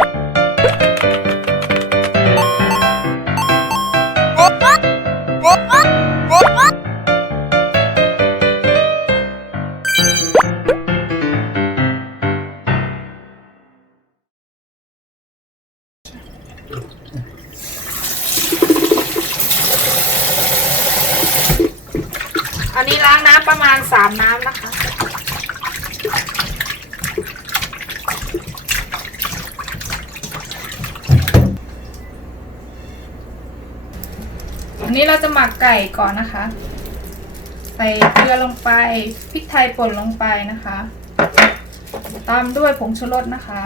อันนี้ล้างน้ำประมาณสามน้ำนะคะ อันนี้เราจะหมักไก่ก่อนนะคะ ใส่เกลือลงไปพริกไทยป่นลงไปนะคะ ตามด้วยผงชูรสนะคะ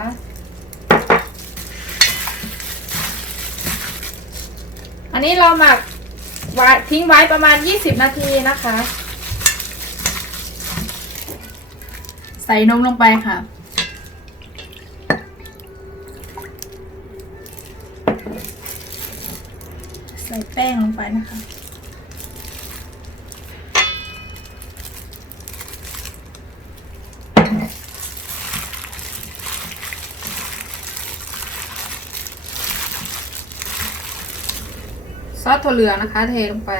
อันนี้เราหมักไว้ทิ้งไว้ประมาณ 20 นาทีนะคะ ใส่นมลงไปค่ะ ส่แป้งลงไปนะคะซอสถั่วเหลืองนะคะ เทลงไป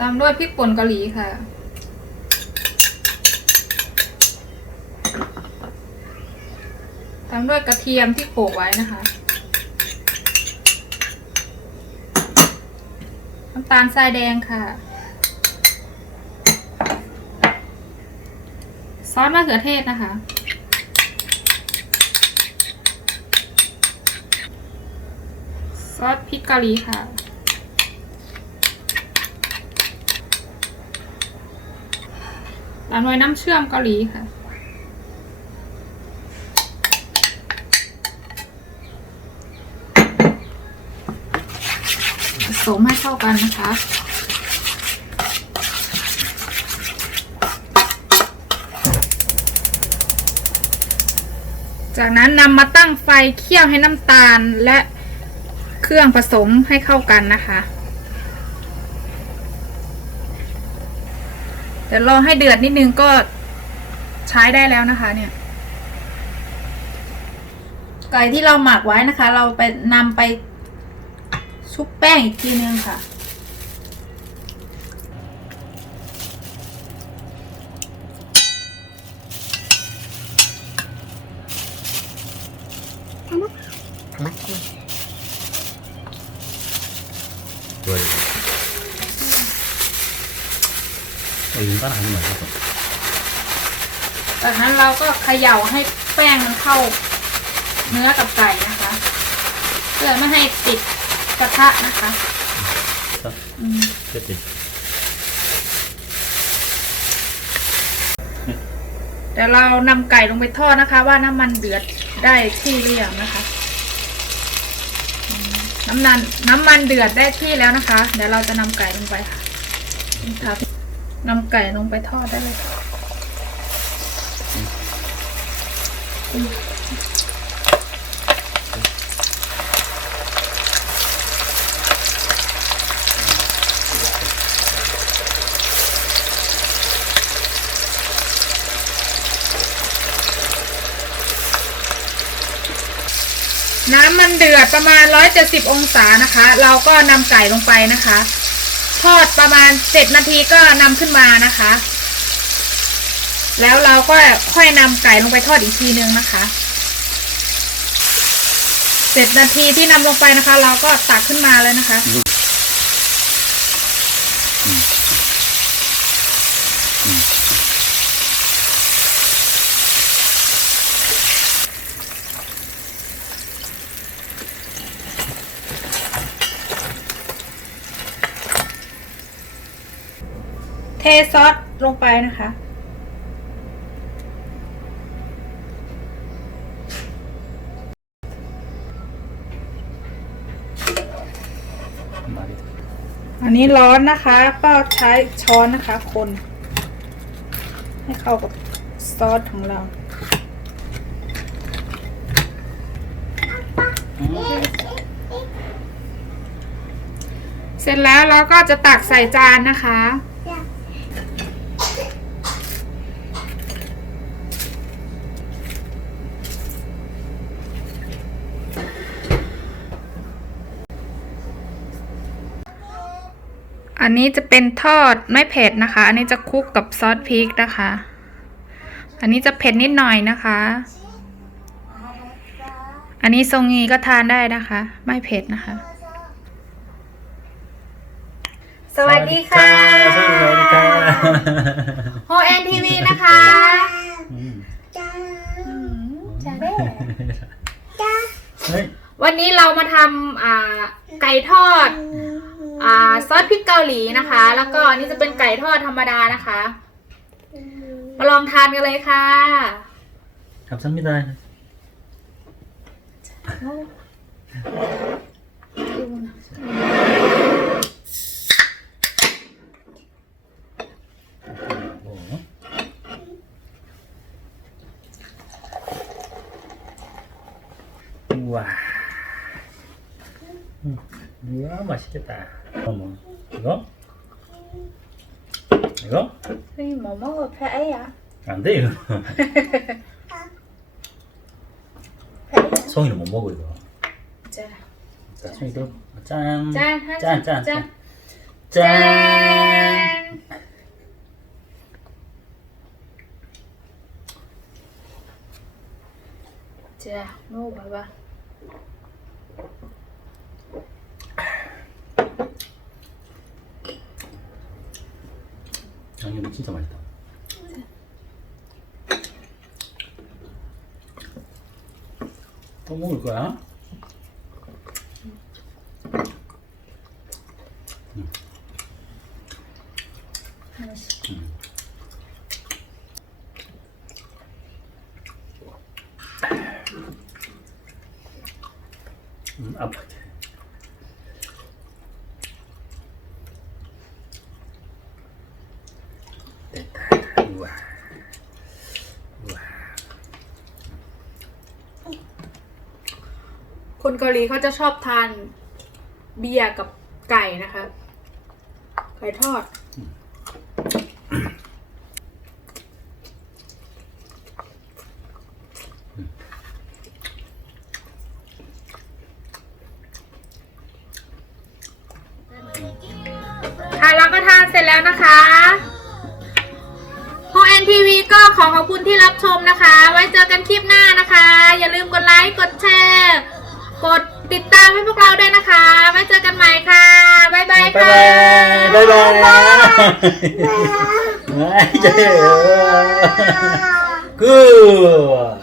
ตามด้วยพริกป่นเกาหลีค่ะ ตามด้วยกระเทียมที่โขลกไว้นะคะ น้ำตาลทรายแดงค่ะ ซอสมะเขือเทศนะคะ ซอสพริกเกาหลีค่ะ ตามด้วยน้ำเชื่อมเกาหลีค่ะ ผ สมให้เข้ากันนะคะ จากนั้นนำมาตั้งไฟเคี่ยวให้น้ำตาลและเครื่องผสมให้เข้ากันนะคะเดี๋ยวรอให้เดือดนิดนึงก็ใช้ได้แล้วนะคะเนี่ยไก่ที่เราหมักไว้นะคะ เราไปนำไป ชุบแป้งอีกทีนึงค่ะ ด้วยเราลืมตั้งหันหน่อยครับผมจากนั้นเราก็เขย่าให้แป้งมันเข้าเนื้อกับไก่นะคะ เพื่อไม่ให้ติด กระทะนะคะครับเสร็จดเดี๋ยวเรานำไก่ลงไปทอดนะคะ ว่าน้ำมันเดือดได้ที่หรือยังนะคะน้ำมันน้ำมันเดือดได้ที่แล้วนะคะ เดี๋ยวเราจะนำไก่ลงไปค่ะนครับนำไก่ลงไปทอดได้เลย น้ำมันเดือดประมาณ 170 องศานะคะ เราก็นำไก่ลงไปนะคะ ทอดประมาณ 7 นาทีก็นำขึ้นมานะคะ แล้วเราก็ค่อยนำไก่ลงไปทอดอีกทีนึงนะคะเจ็ดนาทีที่นำลงไปนะคะ เราก็ตักขึ้นมาเลยนะคะ เทซอสลงไปนะคะ？อันนี้ร้อนนะคะก็ใช้ช้อนนะคะ คน ให้เข้ากับซอสของเราเสร็จแล้วเราก็จะตักใส่จานนะคะ อันนี้จะเป็นทอดไม่เผ็ดนะคะ อันนี้จะคลุกกับซอสพริกนะคะ อันนี้จะเผ็ดนิดหน่อยนะคะ อันนี้ทรงงีก็ทานได้นะคะ ไม่เผ็ดนะคะ สวัสดีค่ะสวัสดีค่ะโฮแอนทีวีนะคะอืมจะได้เฮ้ยวันนี้เรามาทำอ่าไก่ทอด อ่าซอสพริกเกาหลีนะคะ แล้วก็อันนี้จะเป็นไก่ทอดธรรมดานะคะ มาลองทานกันเลยค่ะ 감사합니다. 뭐? 맛있겠다. 어머, 이거? 이거? 선생님 뭐 먹어? 파에야. 안 돼, 이거. 송이는 못 먹어, 이거. 자, 송이도 짠. 짠, 짠, 짠. 짠. 짠. 자, 먹어봐봐. 양념이 진짜 맛있다. 또 먹을 거야? 음. 음, ว้าคนเกาหลีเขาจะชอบทานเบียร์กับไก่นะคะ ไก่ทอด ขอบคุณที่รับชมนะคะ ไว้เจอกันคลิปหน้านะคะ อย่าลืมกดไลค์กดแชร์กดติดตามให้พวกเราด้วยนะคะ ไว้เจอกันใหม่ค่ะบ๊ายบายค่ะ บายบายบายบายนะเจ๊ Good